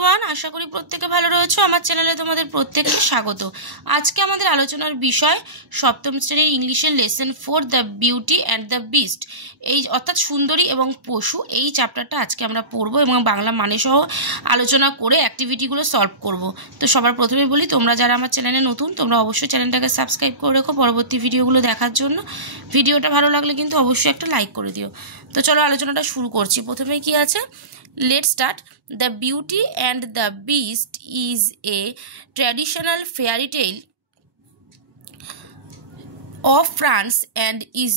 Everyone, আশা করি প্রত্যেকে ভালো রয়েছে। আমার চ্যানেলে তোমাদের প্রত্যেককে স্বাগত। আজকে আমাদের আলোচনার বিষয় সপ্তম শ্রেণীর ইংলিশের lesson 4 the beauty and the beast, এই অর্থাৎ সুন্দরী এবং পশু। এই চ্যাপ্টারটা আজকে আমরা পড়বো এবং বাংলা মানে সহ আলোচনা করে অ্যাক্টিভিটিগুলো সলভ করব। তো সবার প্রথমে বলি, তোমরা যারা আমার চ্যানেলে নতুন, তোমরা অবশ্যই চ্যানেলটাকে সাবস্ক্রাইব করে রেখো পরবর্তী ভিডিওগুলো দেখার জন্য। ভিডিওটা ভালো লাগলে কিন্তু অবশ্যই একটা লাইক করে দিও। তো চলো আলোচনাটা শুরু করছি। প্রথমে কি আছে, let's start. The Beauty and the Beast is a traditional fairy tale of France and is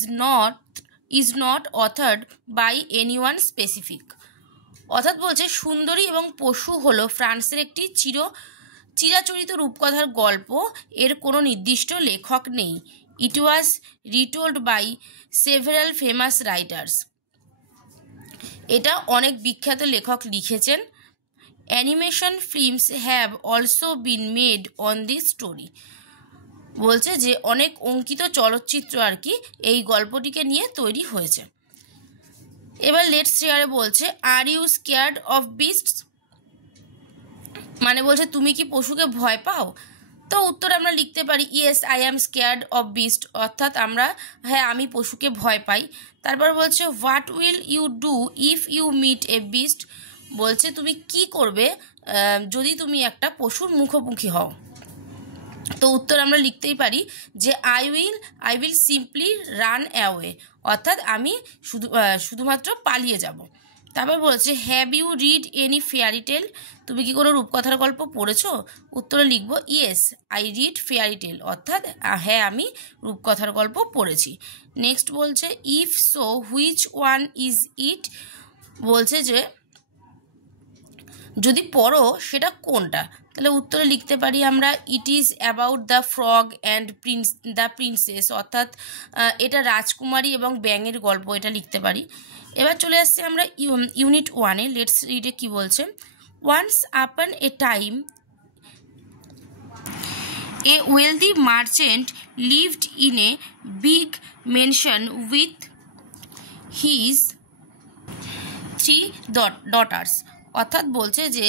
not authored by anyone specific. অর্থাৎ বলছে সুন্দরী এবং পশু হলো ফ্রান্সের একটি চিরাচরিত রূপকথার গল্প। এর কোনো নির্দিষ্ট লেখক নেই। It was retold by several famous writers. এটা অনেক বিখ্যাত লেখক লিখেছেন। Animation films have also been made on this story. বলছে যে অনেক অঙ্কিত চলচ্চিত্র আর কি এই গল্পটিকে নিয়ে তৈরি হয়েছে। এবার লেটস শেয়ারে বলছে, are you scared of beasts, মানে বলছে তুমি কি পশুকে ভয় পাও? তো উত্তর আমরা লিখতে পারি yes I am scared of beast, অর্থাৎ হ্যাঁ আমি পশুকে ভয় পাই। তারপর বলছে what will you do if you meet a beast, বলছে তুমি কি করবে যদি তুমি একটা পশুর মুখোমুখি হও। তো উত্তর আমরা লিখতেই পারি যে I will simply run away, অর্থাৎ আমি শুধুমাত্র পালিয়ে যাব। তারপর বলছে have you read any fairy tale, তুমি কি কোনো রূপকথার গল্প পড়েছো? উত্তরে লিখব yes I read fairy tale, অর্থাৎ হ্যাঁ আমি রূপকথার গল্প পড়েছি। নেক্সট বলছে if so which one is it, বলছে যে যদি পড়ো সেটা কোনটা? তাহলে উত্তরে লিখতে পারি আমরা it is about the frog and the princess, অর্থাৎ এটা রাজকুমারী এবং ব্যাঙের গল্প, এটা লিখতে পারি। এবার চলে আসছে আমরা ইউনিট 1-এ। লেটস রিডে কি বলছে, once upon a time a wealthy merchant lived in a big mansion with his 3 daughters. অর্থাৎ বলছে যে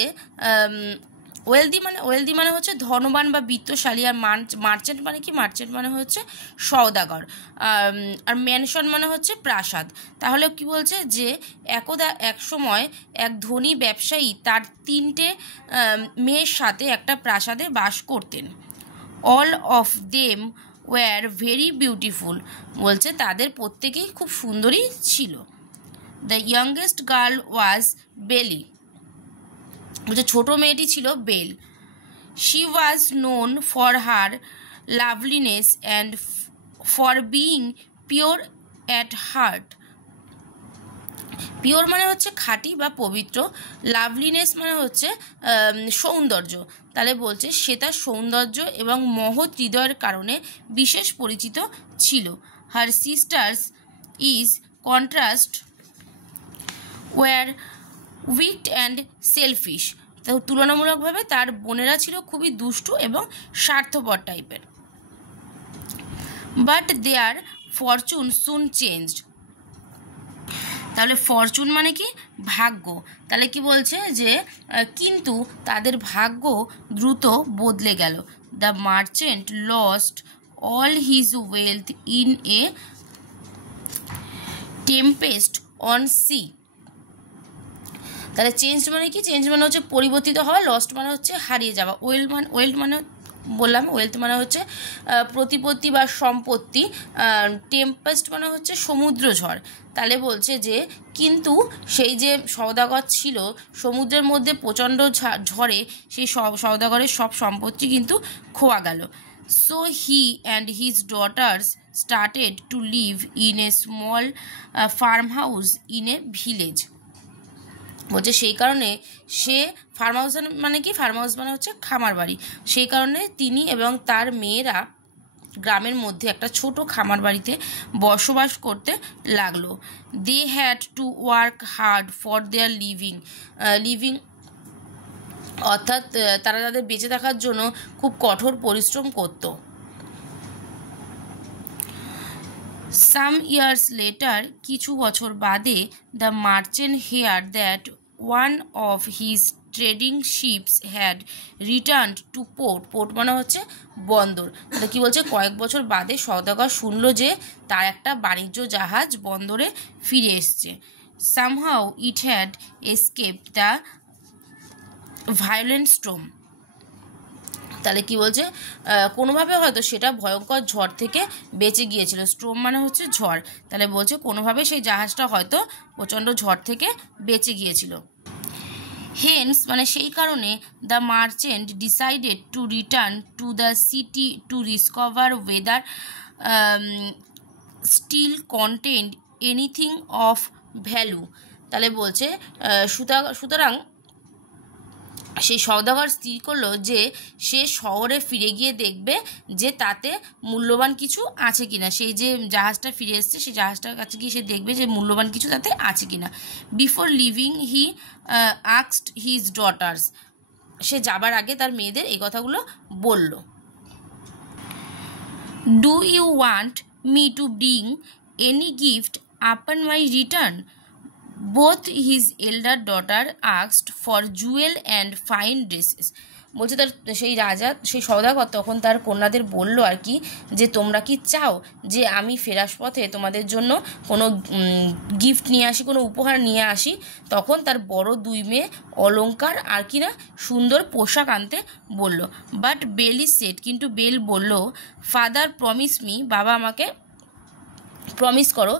ওয়েলদি মানে হচ্ছে ধনবান বা বিত্তশালী, আর মার্চেন্ট মানে কি? মার্চেন্ট মানে হচ্ছে সওদাগর, আর ম্যানশন মানে হচ্ছে প্রাসাদ। তাহলে কি বলছে যে এক সময় এক ধনী ব্যবসায়ী তার 3টে মেয়ের সাথে একটা প্রাসাদে বাস করতেন। All of them were very beautiful, বলছে তাদের প্রত্যেকেই খুব সুন্দরী ছিল। দ্য ইয়াংগেস্ট গার্ল ওয়াজ বেলি, বলছে ছোট মেয়েটি ছিল Belle. She was known for her loveliness and for being pure at heart. Pure মানে হচ্ছে খাঁটি বা পবিত্র, লাভলিনেস মানে হচ্ছে সৌন্দর্য। তাহলে বলছে সে তার সৌন্দর্য এবং মহৎ হৃদয়ের কারণে বিশেষ পরিচিত ছিল। Her sisters is contrast were wit and selfish, তো তুলনামূলকভাবে তার বোনেরা ছিল খুবই দুষ্টু এবং স্বার্থপর টাইপের। But their fortune soon changed, তাহলে ফরচুন মানে কি? ভাগ্য। তাহলে কি বলছে যে কিন্তু তাদের ভাগ্য দ্রুত বদলে গেল। The merchant lost all his wealth in a tempest on sea. তাহলে চেঞ্জ মানে কি? চেঞ্জ মানে হচ্ছে পরিবর্তিত হওয়া, লস্ট মানে হচ্ছে হারিয়ে যাওয়া, ওয়েলথ মানে বললাম ওয়েলথ মানে হচ্ছে প্রতিপত্তি বা সম্পত্তি, টেম্পেস্ট মানে হচ্ছে সমুদ্র ঝড়। তাহলে বলছে যে কিন্তু সেই যে সওদাগর ছিল সমুদ্রের মধ্যে প্রচণ্ড ঝড়ে সেই সওদাগরের সব সম্পত্তি কিন্তু খোয়া গেল। So he and his daughters started to live in a small farm house in a village, বলছে সেই কারণে সে ফার্ম হাউস মানে কি? ফার্ম হাউস মানে হচ্ছে খামার বাড়ি। সেই কারণে তিনি এবং তার মেয়েরা গ্রামের মধ্যে একটা ছোট খামার বাড়িতে বসবাস করতে লাগলো। They had to work hard for their living, অর্থাৎ তারা তাদের বেঁচে থাকার জন্য খুব কঠোর পরিশ্রম করত। সাম ইয়ার্স লেটার, কিছু বছর বাদে, the merchant hear that one of his trading ships had returned to port. Port মানে হচ্ছে বন্দর। তাহলে কি বলছে, কয়েক বছর বাদে সওদাগর শুনলো যে তার একটা বাণিজ্য জাহাজ বন্দরে ফিরে এসছে। somehow it had escaped the violent storm. তাহলে কি বলছে, কোনোভাবে হয়তো সেটা ভয়ঙ্কর ঝড় থেকে বেঁচে গিয়েছিল। স্ট্রোম মানে হচ্ছে ঝড়, তাহলে বলছে কোনোভাবে সেই জাহাজটা হয়তো প্রচণ্ড ঝড় থেকে বেঁচে গিয়েছিল। হেন্স মানে সেই কারণে the merchant decided to return to the city to discover whether still content anything of value. তাহলে বলছে সুতরাং সেই সওদাগর স্থির করলো যে সে শহরে ফিরে গিয়ে দেখবে যে তাতে মূল্যবান কিছু আছে কিনা। সেই যে জাহাজটা ফিরে এসছে সেই জাহাজটার কাছে গিয়ে সে দেখবে যে মূল্যবান কিছু তাতে আছে কিনা। Before leaving he asked his daughters, সে যাবার আগে তার মেয়েদের এই কথাগুলো বলল। Do you want me to bring any gift upon my return? Both his elder daughter asked for jewel and fine dresses. বলছে তার সেই রাজা সেই সওদাগর তখন তার কন্যাদের বলল আর কি, যে তোমরা কি চাও যে আমি ফেরার পথে তোমাদের জন্য কোনো গিফট নিয়ে আসি, কোনো উপহার নিয়ে আসি? তখন তার বড় দুই মেয়ে অলংকার আর কি না সুন্দর পোশাক আনতে বলল। বাট বেলি সেড, কিন্তু বেল বলল, ফাদার প্রমিস মি, বাবা আমাকে প্রমিস করো,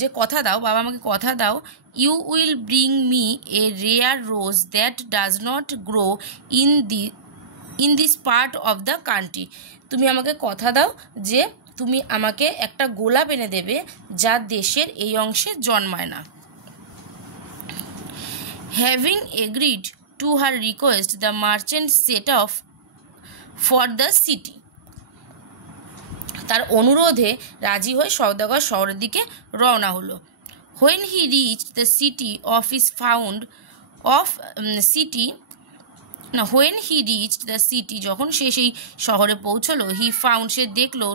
যে কথা দাও, বাবা আমাকে কথা দাও, you will bring me a rare rose that does not grow in this part of the country. তুমি আমাকে কথা দাও যে তুমি আমাকে একটা গোলাপ এনে দেবে যা দেশের এই অংশে জন্মায় না। Having agreed to her request the merchant set off for the city. তার অনুরোধে রাজি হয়ে সওদাগর শহরের দিকে রওনা হলো। When he reach the city of his found of city না when he reach the city, যখন সে সেই শহরে পৌঁছলো, হি ফাউন্ড, সে দেখলো,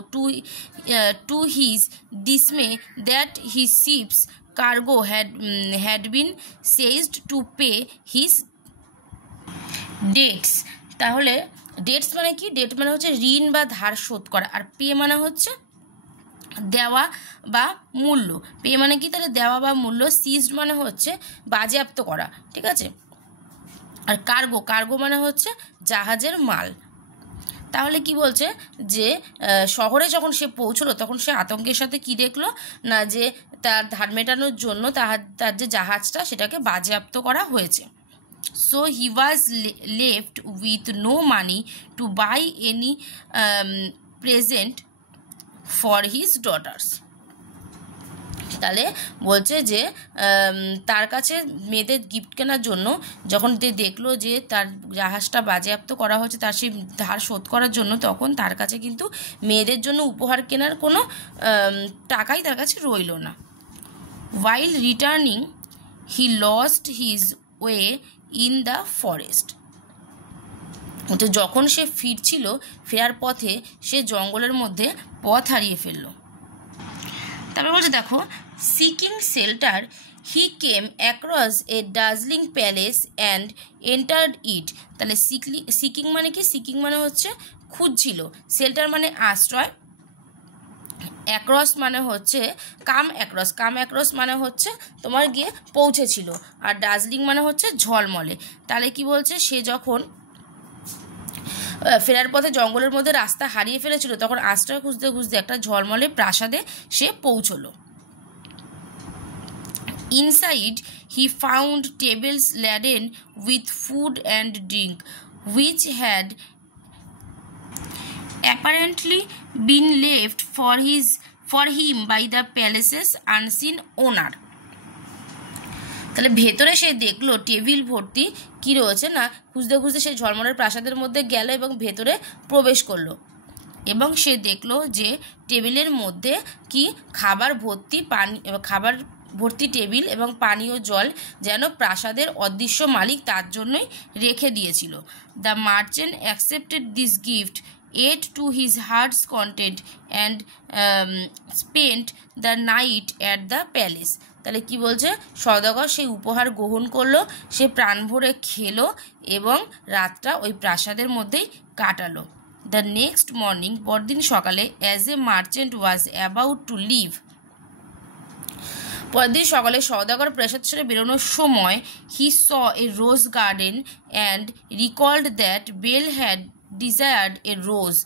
to his dismay that his ships cargo had been seized to pay his debts. তাহলে debts মানে কি? ডেট মানে হচ্ছে ঋণ বা ধার শোধ করা, আর পে মানে হচ্ছে দেওয়া বা মূল্য। পে মানে কি? তাহলে দেওয়া বা মূল্য। সিজড মানে হচ্ছে বাজেয়াপ্ত করা, ঠিক আছে। আর কার্গো মানে হচ্ছে জাহাজের মাল। তাহলে কি বলছে যে শহরে যখন সে পৌঁছলো তখন সে আতঙ্কের সাথে কি দেখলো না, যে তার ধার মেটানোর জন্য তার যে জাহাজটা সেটাকে বাজেয়াপ্ত করা হয়েছে। So he was left with no money to buy any present for his daughters. তাহলে বলছে যে তার কাছে মেয়েদের গিফট কেনার জন্য যখন দেখলো যে তার জাহাজটা বাজেয়াপ্ত করা হচ্ছে, তার সেই ধার শোধ করার জন্য, তখন তার কাছে কিন্তু মেয়েদের জন্য উপহার কেনার কোনো টাকাই তার কাছে রইল না। While returning, he lost his way in the forest. তো যখন সে ফেরার পথে সে জঙ্গলের মধ্যে পথ হারিয়ে ফেলল। তারপরে বলছে দেখো, seeking shelter he came across a dazzling palace and entered it. তাহলে সিকিং মানে কি? সিকিং মানে হচ্ছে খুঁজছিল, শেল্টার মানে আশ্রয়, অ্যাক্রস মানে হচ্ছে কাম অ্যাক্রস মানে হচ্ছে তোমার গিয়ে পৌঁছেছিল, আর দার্জিলিং মানে হচ্ছে ঝলমলে। তাহলে কি বলছে, সে যখন ফেরার পথে জঙ্গলের মধ্যে রাস্তা হারিয়ে ফেলেছিল তখন আশ্রয় খুঁজতে খুঁজতে একটা ঝলমলে প্রাসাদে সে পৌঁছলো। Inside he found tables laden with food and drink which had apparently been left for him by the palace's unseen owner. তাহলে ভেতরে সে দেখলো টেবিল ভর্তি কি রয়েছে না, খুঁজতে খুঁজতে সে ঝলমলের প্রাসাদের মধ্যে গেল এবং ভেতরে প্রবেশ করলো, এবং সে দেখলো যে টেবিলের মধ্যে কি খাবার ভর্তি টেবিল এবং পানীয় জল যেন প্রাসাদের অদৃশ্য মালিক তার জন্যই রেখে দিয়েছিল। The merchant accepted this gift, ate to his heart's content and spent the night at the palace. তাহলে কি বলছে, সওদাগর সেই উপহার গ্রহণ করলো, সে প্রাণ ভরে খেলো এবং রাতটা ওই প্রাসাদের মধ্যেই কাটালো। দ্য নেক্সট মর্নিং, পরদিন সকালে, as a merchant was about to leave, পরদিন সকালে সওদাগর প্রাসাদ ছেড়ে বেরোনোর সময়, he saw a rose garden and recalled that Belle had desired a rose.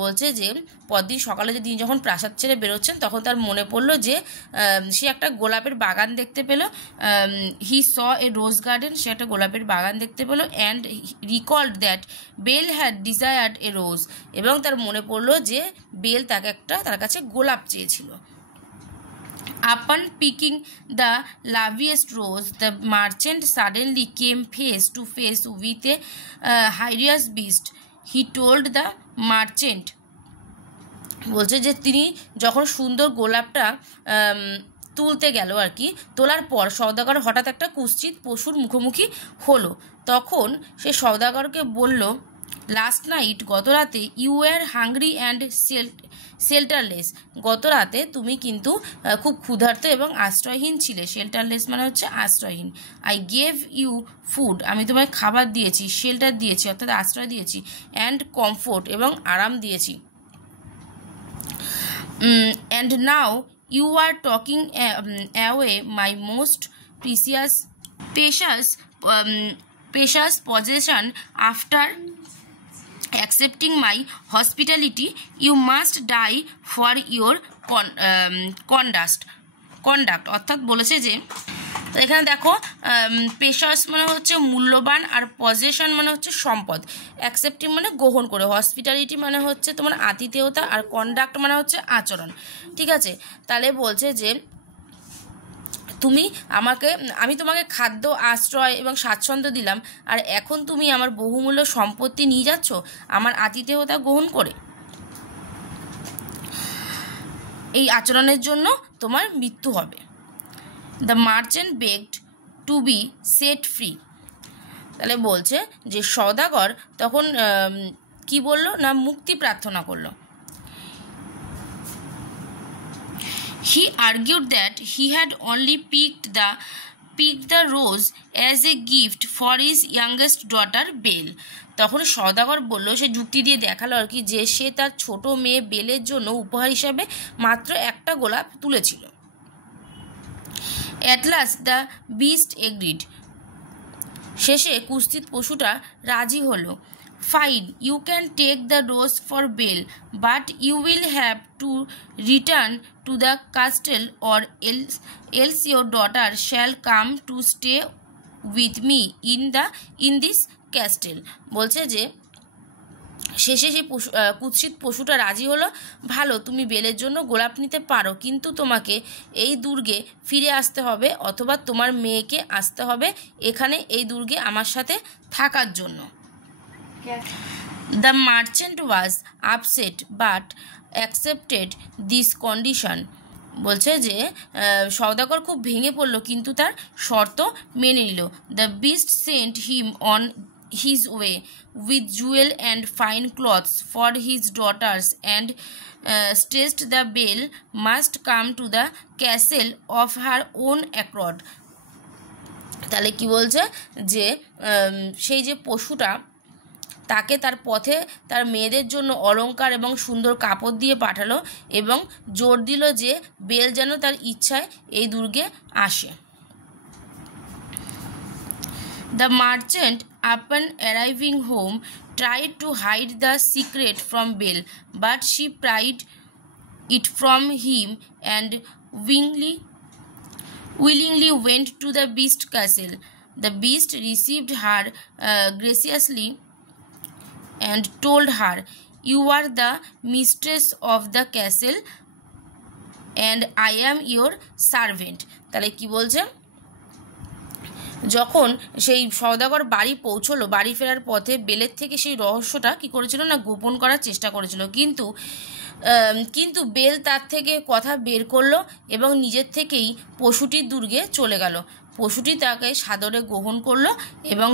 বলছে যে পরদিন সকালে যে তিনি যখন প্রাসাদ ছেড়ে বেরোচ্ছেন তখন তার মনে পড়লো যে সে একটা গোলাপের বাগান দেখতে পেল। হি স এ রোজ গার্ডেন, সে একটা গোলাপের বাগান দেখতে পেল। And recalled that Belle had desired a rose, এবং তার মনে পড়লো যে বেল তার কাছে গোলাপ চেয়েছিল। Upon picking the loveliest rose, the merchant suddenly came face to face with a hideous beast. He told the merchant, বলছে যে তিনি যখন সুন্দর গোলাপটা তুলতে গেল আর কি, তোলার পর সওদাগর হঠাৎ একটা কুৎসিত পশুর মুখোমুখি হলো। তখন সে সওদাগরকে বলল, লাস্ট নাইট, গত রাতে, ইউ ওয়ার হাংরি অ্যান্ড শেল্টারলেস, গত রাতে তুমি কিন্তু খুব ক্ষুধার্ত এবং আশ্রয়হীন ছিলে। শেল্টারলেস মানে হচ্ছে আশ্রয়হীন। আই গেভ ইউ ফুড, আমি তোমায় খাবার দিয়েছি। শেল্টার দিয়েছি অর্থাৎ আশ্রয় দিয়েছি। অ্যান্ড কমফোর্ট, এবং আরাম দিয়েছি। And now you are talking away my most precious possession. After accepting my hospitality, you must die for your conduct. অর্থাৎ বলেছে যে, এখানে দেখো, প্রেশাস মানে হচ্ছে মূল্যবান, আর পজেশন মানে হচ্ছে সম্পদ, অ্যাকসেপ্টিং মানে গ্রহণ করে, হসপিটালিটি মানে হচ্ছে তোমার আতিথেয়তা, আর কন্ডাক্ট মানে হচ্ছে আচরণ। ঠিক আছে, তাহলে বলছে যে আমি তোমাকে খাদ্য, আশ্রয় এবং স্বাচ্ছন্দ্য দিলাম, আর এখন তুমি আমার বহুমূল্য সম্পত্তি নিয়ে যাচ্ছ আমার আতিথেয়তা গ্রহণ করে। এই আচরণের জন্য তোমার মৃত্যু হবে। The merchant begged to be set free, তাহলে বলছে যে সওদাগর তখন কি বলল না, মুক্তি প্রার্থনা করলো। He argued that he had only picked the rose as a gift for his youngest daughter Belle. তখন সওদাগর বলল, সে যুক্তি দিয়ে দেখালো আর কি, যে সে তার ছোট মেয়ে বেলের জন্য উপহার হিসাবে মাত্র একটা গোলাপ তুলেছিল। At last the beast agreed. শেষে কুৎসিত পশুটা রাজি হলো। Fine, you can take the rose for Belle, but you will have to return to the castle, or else your daughter shall come to stay with me in this castle. বলছে যে শেষে সেই কুৎসিত পশুটা রাজি হলো। ভালো, তুমি বেলের জন্য গোলাপ নিতে পারো, কিন্তু তোমাকে এই দুর্গে ফিরে আসতে হবে, অথবা তোমার মেয়েকে আসতে হবে এখানে এই দুর্গে আমার সাথে থাকার জন্য। The merchant was upset but accepted this condition. বলছে যে সওদাগর খুব ভেঙে পড়লো, কিন্তু তার শর্ত মেনে নিল। The beast sent him on his way with jewel and fine clothes for his daughters, and stressed the Belle must come to the castle of her own accord. তাহলে কি বলছে যে সেই যে পশুটা তাকে তার পথে তার মেয়েদের জন্য অলংকার এবং সুন্দর কাপড় দিয়ে পাঠালো, এবং জোর দিল যে বেল যেন তার ইচ্ছায় এই দুর্গে আসে। The merchant, upon arriving home, tried to hide the secret from Belle, but she pried it from him and willingly went to the beast castle. The beast received her graciously and told her, "You are the mistress of the castle and I am your servant." তাহলে কি বলছে, যখন সেই সওদাগর বাড়ি পৌঁছলো, বাড়ি ফেরার পথে বেলের থেকে সেই রহস্যটা কি করেছিল না, গোপন করার চেষ্টা করেছিল, কিন্তু বেল তার থেকে কথা বের করলো এবং নিজের থেকেই পশুটির দুর্গে চলে গেল। পশুটি তাকে সাদরে গ্রহণ করলো এবং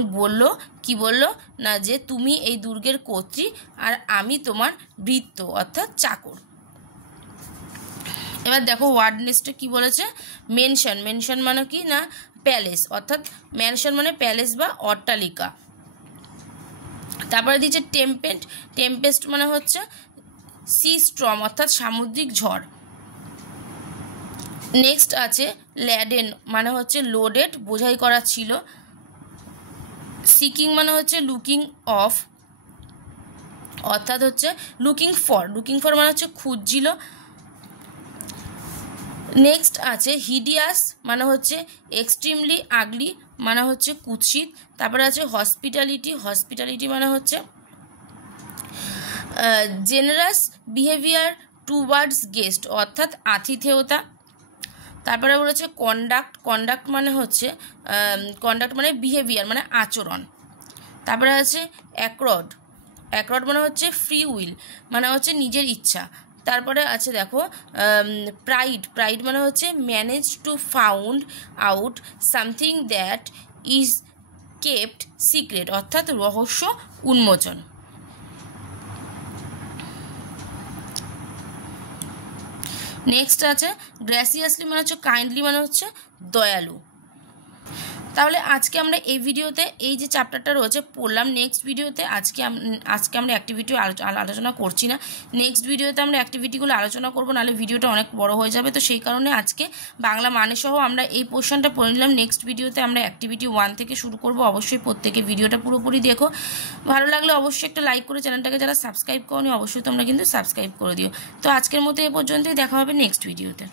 বলল না, যে তুমি এই দুর্গের কর্ত্রী আর আমি তোমার ভৃত্য অর্থাৎ চাকর। এবার দেখো ওয়ার্ড নেক্সটে কী বলেছে, মেনশন। মেনশন মানে কি না প্যালেস, অর্থাৎ ম্যানশন মানে প্যালেস বা অট্টালিকা। তারপরে দিচ্ছে টেম্পেস্ট। টেম্পেস্ট মানে হচ্ছে সি স্টর্ম, অর্থাৎ সামুদ্রিক ঝড়। নেক্সট আছে ল্যাডেন মানে হচ্ছে লোডেড, বোঝাই করা ছিল। সিকিং মানে হচ্ছে লুকিং অফ, অর্থাৎ হচ্ছে লুকিং ফর। লুকিং ফর মানে হচ্ছে খুঁজছিল। নেক্সট আছে হিডিয়াস মানে হচ্ছে এক্সট্রিমলি আগলি, মানে হচ্ছে কুৎসিত। তারপরে আছে হসপিটালিটি। হসপিটালিটি মানে হচ্ছে জেনারাস বিহেভিয়ার টুয়ার্ডস গেস্ট, অর্থাৎ আতিথেয়তা। তারপরে বলেছে কন্ডাক্ট। কন্ডাক্ট মানে হচ্ছে কন্ডাক্ট মানে বিহেভিয়ার মানে আচরণ। তারপরে আছে অ্যাক্রড। অ্যাক্রড মানে হচ্ছে ফ্রি উইল, মানে হচ্ছে নিজের ইচ্ছা। তারপরে আছে দেখো প্রাইড। প্রাইড মানে হচ্ছে manage to found out something that is kept secret, অর্থাৎ রহস্য উন্মোচন। নেক্সট আছে গ্র্যাসিয়াসলি মানে হচ্ছে কাইন্ডলি, মানে হচ্ছে দয়ালু। তাহলে আজকে আমরা এই ভিডিওতে এই যে চ্যাপ্টারটা রয়েছে পড়লাম। নেক্সট ভিডিওতে আজকে আমরা অ্যাক্টিভিটি আলোচনা করছি না। নেক্সট ভিডিওতে আমরা অ্যাক্টিভিটিগুলো আলোচনা করবো, নাহলে ভিডিওটা অনেক বড় হয়ে যাবে। তো সেই কারণে আজকে বাংলা মানে সহ আমরা এই পোর্শনটা পড়ে নিলাম। নেক্সট ভিডিওতে আমরা অ্যাক্টিভিটি 1 থেকে শুরু করব। অবশ্যই প্রত্যেকে ভিডিওটা পুরোপুরি দেখো। ভালো লাগলে অবশ্যই একটা লাইক করে চ্যানেলটাকে যারা সাবস্ক্রাইব করোনি অবশ্যই তোমরা কিন্তু সাবস্ক্রাইব করে দিও। তো আজকের মতো এ পর্যন্তই, দেখা হবে নেক্সট ভিডিওতে।